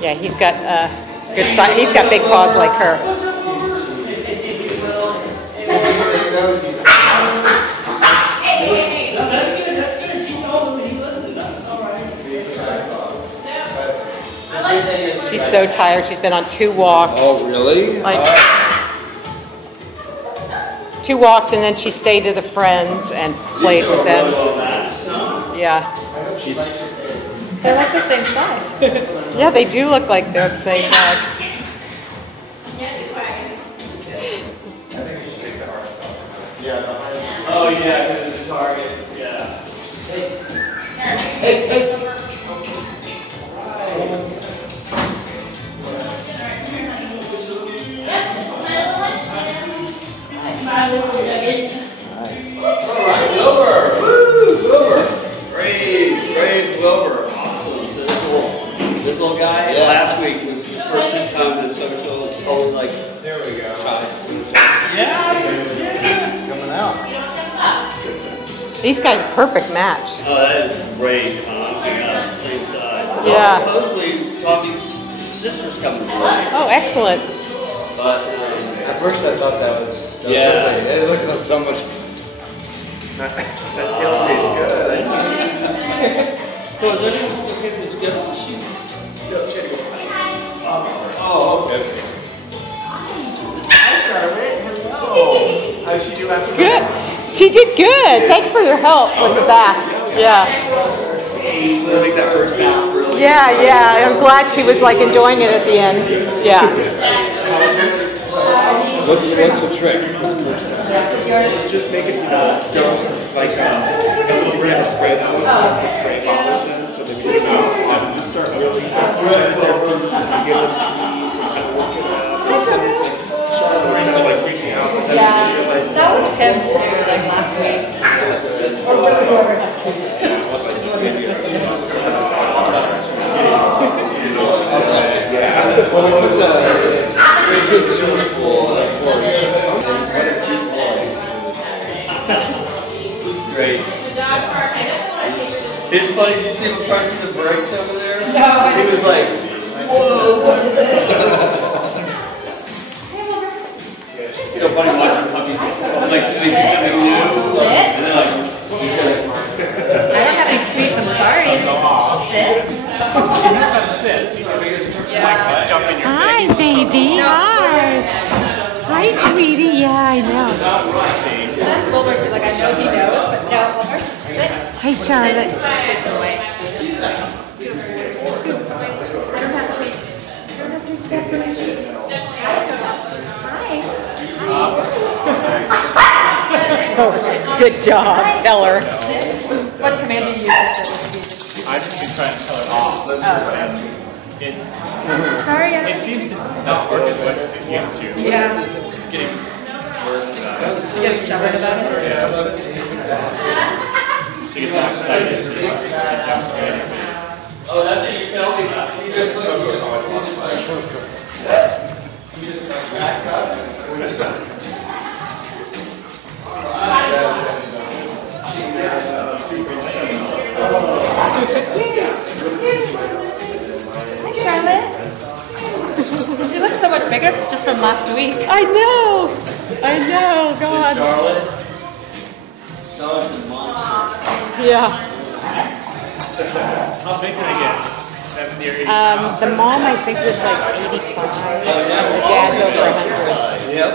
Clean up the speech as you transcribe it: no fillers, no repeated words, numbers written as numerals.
Yeah, he's got good size. He's got big paws like her. She's so tired. She's been on 2 walks. Oh, really? Like 2 walks, and then she stayed at a friend's and played with them. Yeah. They're like the same size. Yeah, they do look like they're the same dog. Oh yeah, because the target. Yeah. Hey. All right, Wilbur. Woo, Wilbur. Brave Wilbur. Awesome. So this little guy last week was his first time to social. Told like, there we go. Yeah. Coming out. These guys are a perfect match. Oh, that is great. Same side. Yeah. Supposedly, Tommy's sister's coming to play. Oh, excellent. But, At first I thought that was yeah. it looked like so much. That tail tastes good. so is anyone okay with schedule? Oh, okay. Hi, Charlotte. Hello. How did she do after Good. She did good. Thanks for your help with the back. Yeah. make that first bath really? Yeah. I'm glad she was like enjoying it at the end. Yeah. What's the trick? Just make it, don't like we have a spray bottle, so the spray bottles in, so that we just start really get them trees and kind of work it out. Charlotte was kind of like freaking out, but then she realized That was Tim too, like last week. Or whoever has kids. Well, we put the kids swimming pool Great. It's funny, did you see the parts of the brakes over there? No, I He was like, whoa, what is that? So funny watching puppies. Like, they see something new, and then like, because don't have any treats, I'm sorry. Hi, baby. Hi. Hi, sweetie. Yeah, I know. That's Wilbur too, like I know he knows, but no, Wilbur, sit. Hi, Charlotte. I don't have treats. I don't have treats, definitely. Oh, good job. Tell her. What command do you use? I just been trying to tell it off. Sorry, It seems to not work as much as it used to. Yeah. She's getting worse about it. She gets stubborn about it. Yeah. She gets all excited. She jumps right in. oh, that's what you tell me about. He just looks Hi, Charlotte. She looks so much bigger just from last week. I know. God. Charlotte. Charlotte's a monster. Yeah. How big can I get? 70 or 80 pounds? The mom, I think, was like 85. The dad's over 100. Yep.